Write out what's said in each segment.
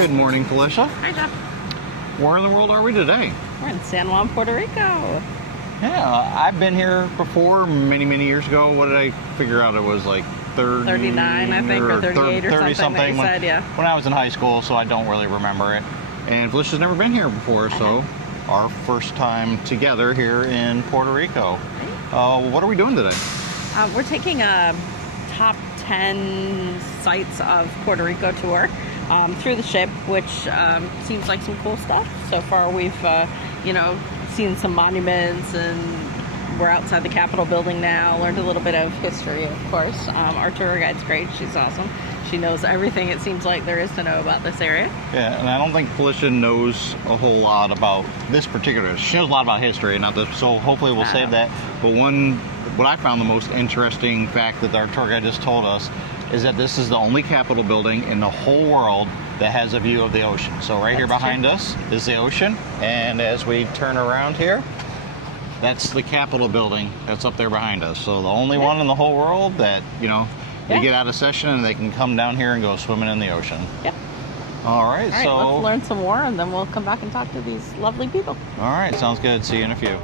Good morning, Felicia. Hi, Jeff. Where in the world are we today? We're in San Juan, Puerto Rico. Yeah, I've been here before many years ago. What did I figure out? It was like 39, I think, or 38 or 30 something that you said, yeah. When I was in high school, so I don't really remember it. And Felicia's never been here before, so our first time together here in Puerto Rico. What are we doing today? We're taking a top 10 sites of Puerto Rico tour through the ship, which seems like some cool stuff. So far we've, seen some monuments, and we're outside the Capitol building now. Learned a little bit of history, of course. Our tour guide's great. She's awesome. She knows everything it seems like there is to know about this area. Yeah, and I don't think Felicia knows a whole lot about this particular. She knows a lot about history, not this. So hopefully we'll save that. But what I found the most interesting fact that our tour guide just told us is that this is the only Capitol building in the whole world that has a view of the ocean. So right here behind us is the ocean, and as we turn around here, that's the Capitol building that's up there behind us. So the only one in the whole world that, they get out of session and they can come down here and go swimming in the ocean. Yep. All right, so let's learn some more, and then we'll come back and talk to these lovely people. All right, sounds good. See you in a few.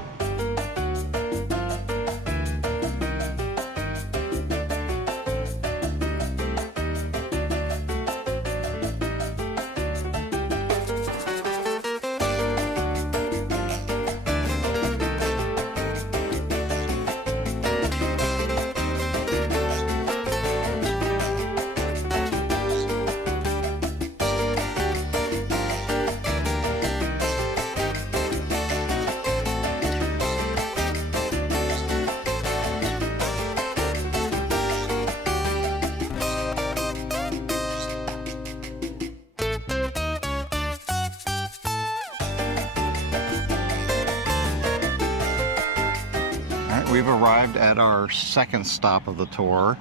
We've arrived at our second stop of the tour.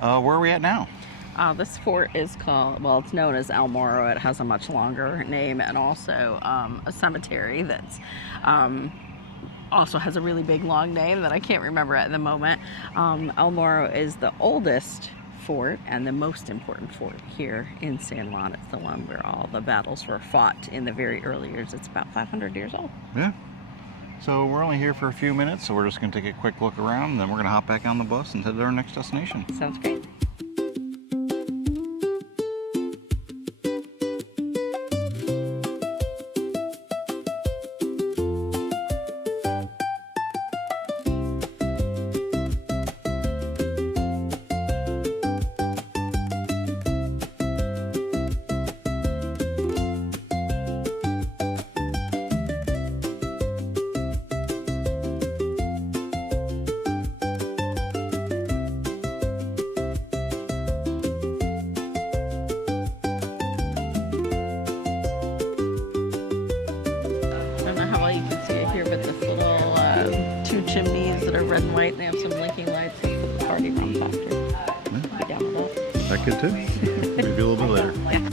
Where are we at now? This fort is it's known as El Morro. It has a much longer name, and also a cemetery that's also has a really big long name that I can't remember at the moment. El Morro is the oldest fort and the most important fort here in San Juan. It's the one where all the battles were fought in the very early years. It's about 500 years old. Yeah. So we're only here for a few minutes, so we're just going to take a quick look around, and then we're going to hop back on the bus and head to our next destination. Sounds great. Chimneys that are red and white. They have some blinking lights. It's the party rum factory. Yeah. Down with that. That could too. Maybe a little bit later. Yeah.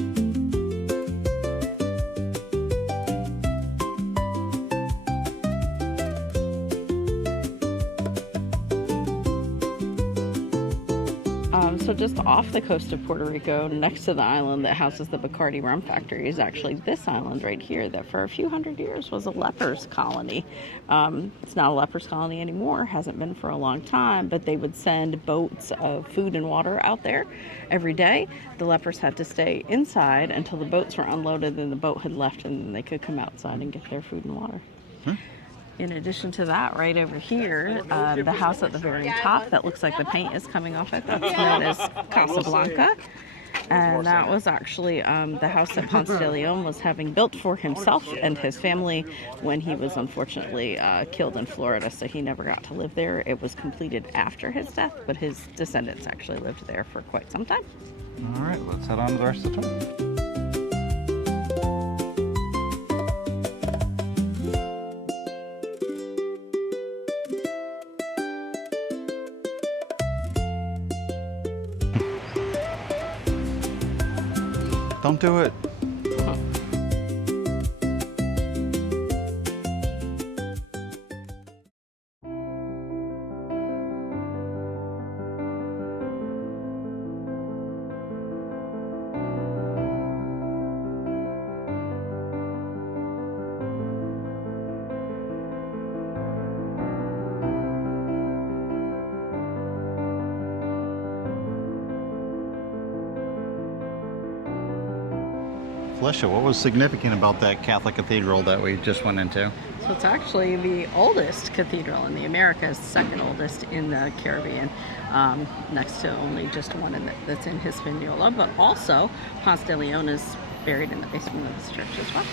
So just off the coast of Puerto Rico, next to the island that houses the Bacardi rum factory, is actually this island right here that for a few hundred years was a lepers colony. It's not a lepers colony anymore, hasn't been for a long time, but they would send boats of food and water out there every day. The lepers had to stay inside until the boats were unloaded and the boat had left, and then they could come outside and get their food and water. In addition to that, right over here, the house at the very top that looks like the paint is coming off it, that's known as Casablanca. And that was actually the house that Ponce de Leon was having built for himself and his family when he was unfortunately killed in Florida, so he never got to live there. It was completed after his death, but his descendants actually lived there for quite some time. All right, let's head on to the rest of the tour. Don't do it. Felicia, what was significant about that Catholic cathedral that we just went into? So it's actually the oldest cathedral in the Americas, second oldest in the Caribbean, next to only just one that's in Hispaniola, but also Ponce de Leon is buried in the basement of this church as well.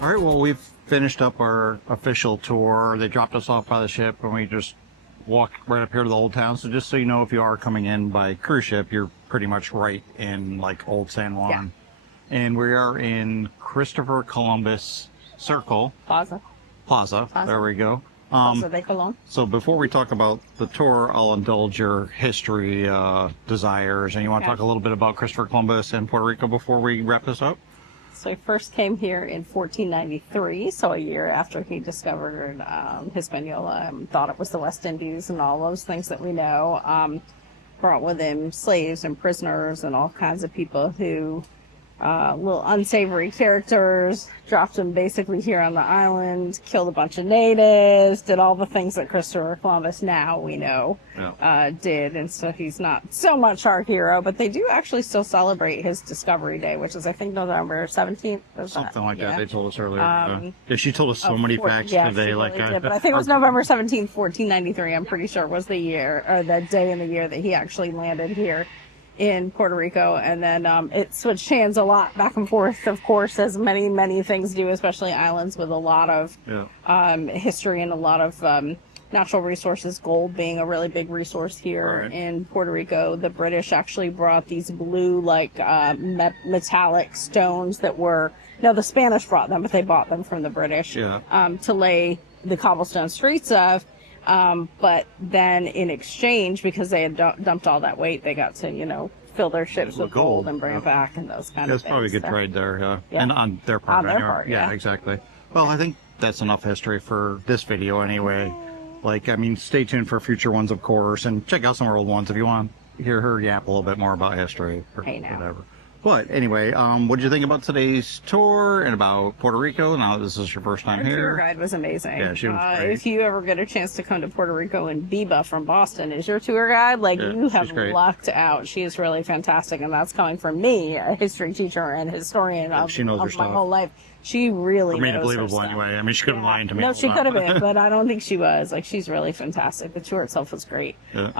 All right, well, we've finished up our official tour. They dropped us off by the ship, and we just walked right up here to the old town. So just so you know, if you are coming in by cruise ship, you're pretty much right in like old San Juan. Yeah. And we are in Christopher Columbus Circle. Plaza. There we go. Plaza de Colón. So before we talk about the tour, I'll indulge your history desires. And you want to talk a little bit about Christopher Columbus and Puerto Rico before we wrap this up? So he first came here in 1493, so a year after he discovered Hispaniola and thought it was the West Indies and all those things that we know. Brought with him slaves and prisoners and all kinds of people who, little unsavory characters, dropped them basically here on the island, killed a bunch of natives, did all the things that Christopher Columbus now we know did. And so he's not so much our hero, but they do actually still celebrate his Discovery Day, which is I think November 17th. Something like that. They told us earlier. Yeah, she told us so many facts today. She really did, but I think it was November 17th, 1493. I'm pretty sure was the year or that day in the year that he actually landed here in Puerto Rico. And then it switched hands a lot back and forth, of course, as many things do, especially islands with a lot of history and a lot of natural resources, gold being a really big resource here in Puerto Rico. The British actually brought these blue metallic stones that were, no, the Spanish brought them, but they bought them from the British to lay the cobblestone streets of. But then in exchange, because they had dumped all that weight, they got to, fill their ships with gold and bring it back and those kind of things. That's probably a good trade there, and on their part. Yeah, exactly. Well, I think that's enough history for this video anyway. Stay tuned for future ones, of course, and check out some of our old ones if you want to hear her yap a little bit more about history or whatever. But anyway, what did you think about today's tour and about Puerto Rico? Now this is your first time here. Our tour guide was amazing. Yeah, she was great. If you ever get a chance to come to Puerto Rico, and Biba from Boston is your tour guide, you have lucked out. She is really fantastic, and that's coming from me, a history teacher and historian of my whole life. She really knows believable her stuff. Anyway. I mean, she could have lied to me. No, she could have been, but I don't think she was. She's really fantastic. The tour itself was great. Yeah.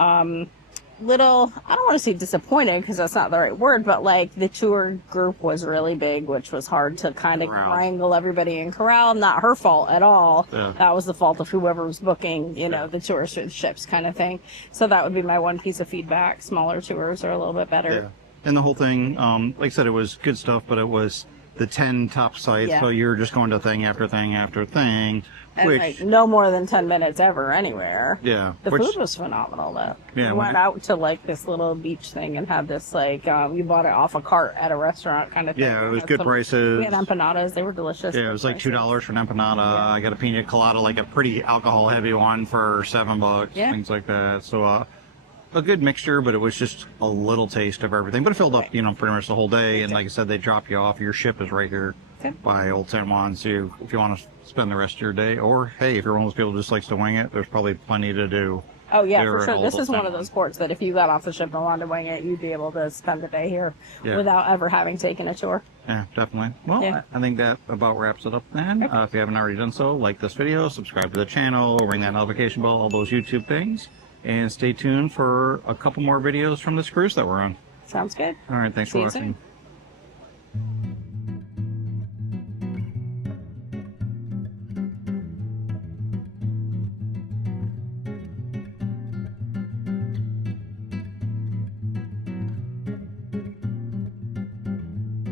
I don't want to say disappointed because that's not the right word, but the tour group was really big, which was hard to kind of wrangle everybody in corral. Not her fault at all. Yeah. That was the fault of whoever was booking, the tours through the ships kind of thing. So that would be my one piece of feedback. Smaller tours are a little bit better. Yeah. And the whole thing, like I said, it was good stuff, but it was the 10 top sites, so you're just going to thing after thing after thing. And no more than 10 minutes ever anywhere. Yeah. The food was phenomenal, though. Yeah, we went out to this little beach thing and had this we bought it off a cart at a restaurant kind of thing. Yeah, it was good prices. We had empanadas. They were delicious. Yeah, it was $2 for an empanada. Yeah. I got a pina colada, a pretty alcohol heavy one for $7, things like that. So a good mixture, but it was just a little taste of everything. But it filled up, pretty much the whole day. And like I said, they drop you off. Your ship is right here by Old San Juan. So if you want to spend the rest of your day, or hey, if you're one of those people who just likes to wing it, there's probably plenty to do. Oh yeah, for sure. This is one of those ports that if you got off the ship and wanted to wing it, you'd be able to spend the day here without ever having taken a tour. Yeah, definitely. Well, I think that about wraps it up then. Okay. If you haven't already done so, like this video, subscribe to the channel, ring that notification bell, all those YouTube things. And stay tuned for a couple more videos from this cruise that we're on. Sounds good. All right, thanks for watching. See you soon.